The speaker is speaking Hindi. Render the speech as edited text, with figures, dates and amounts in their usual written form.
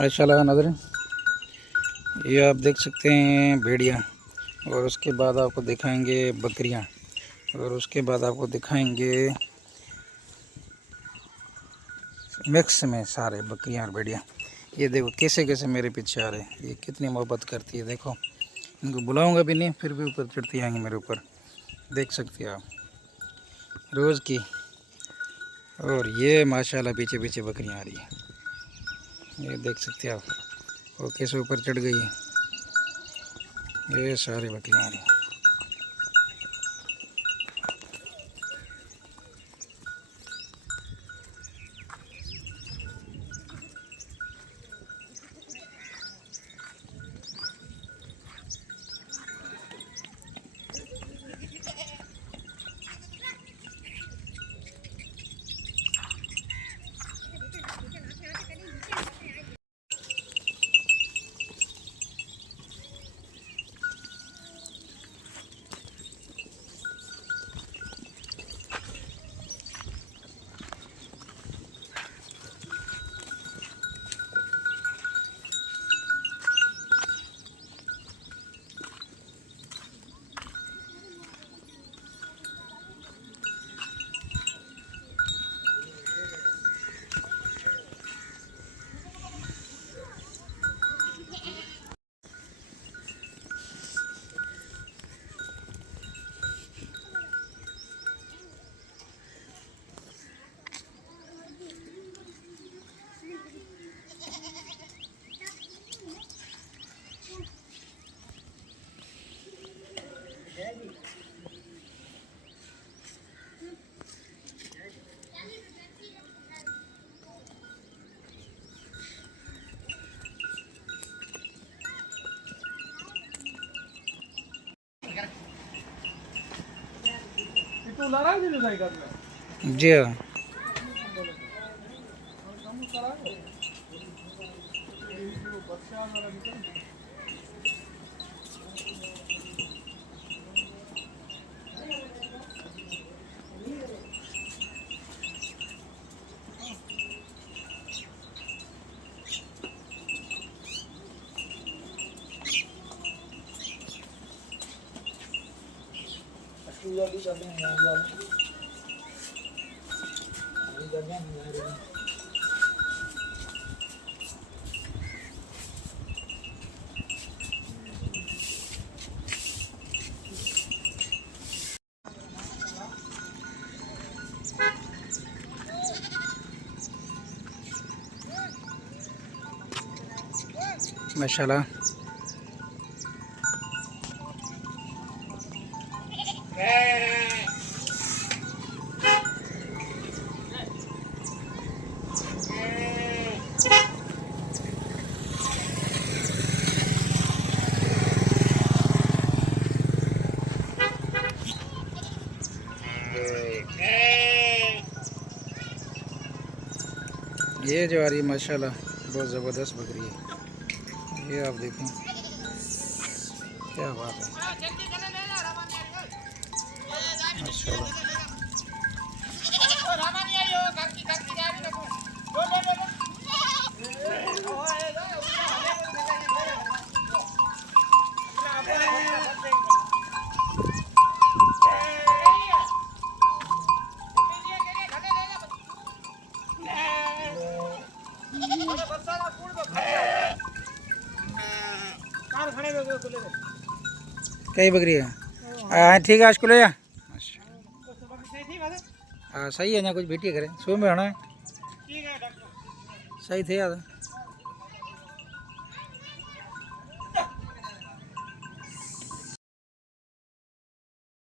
माशाल्लाह नज़र, ये आप देख सकते हैं भेड़िया, और उसके बाद आपको दिखाएंगे बकरियां, और उसके बाद आपको दिखाएंगे मिक्स में सारे बकरियां और भेड़िया। ये देखो कैसे कैसे मेरे पीछे आ रहे हैं, ये कितनी मोहब्बत करती है। देखो इनको बुलाऊंगा भी नहीं फिर भी ऊपर चढ़ती आएंगे मेरे ऊपर, देख सकते हैं आप रोज़ की। और ये माशाल्लाह पीछे पीछे बकरियां आ रही है, ये देख सकते हैं आप, वो कैसे ऊपर चढ़ गई है। ये सारी बकरियां आ रही हैं। जी हाँ, माशाल्लाह। ये जो आ रही है माशाल्लाह बहुत ज़बरदस्त बकरी है, ये आप देखें क्या बात है माशाल्लाह। कई बकरी है? हाँ ठीक है, आज को ले जा। हाँ सही है ना, कुछ भेटिए करें सुबह में होना है, सही थे यार।